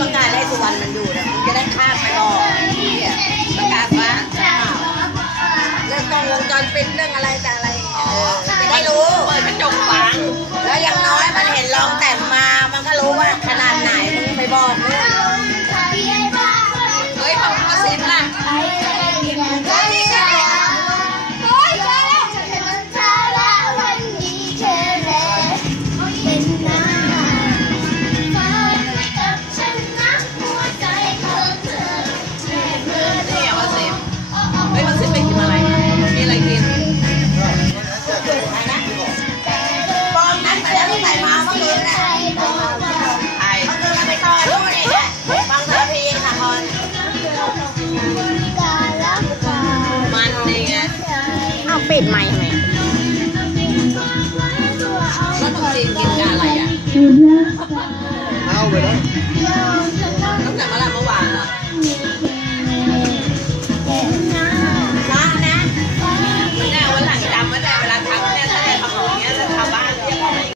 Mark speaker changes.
Speaker 1: ประกาศให้สุวรรณมันอยู่นะมึงจะได้ข้ามไปรอเนี่ยประกาศว่าเรื่องกล้องวงจรปิดเรื่องอะไรแต่อะไรเออจะได้รู้
Speaker 2: เปิดกระจกฟัง
Speaker 1: แล้วอย่างน้อยมันเห็นรองแต่ เอาปิดไมค์ทำไมแล้
Speaker 2: วตรงนกินกับอะไรอะ
Speaker 1: เอาไปแล้วตั้งแต่เมื่อ
Speaker 2: ไหร่
Speaker 1: เมื่อวานเหร
Speaker 3: อ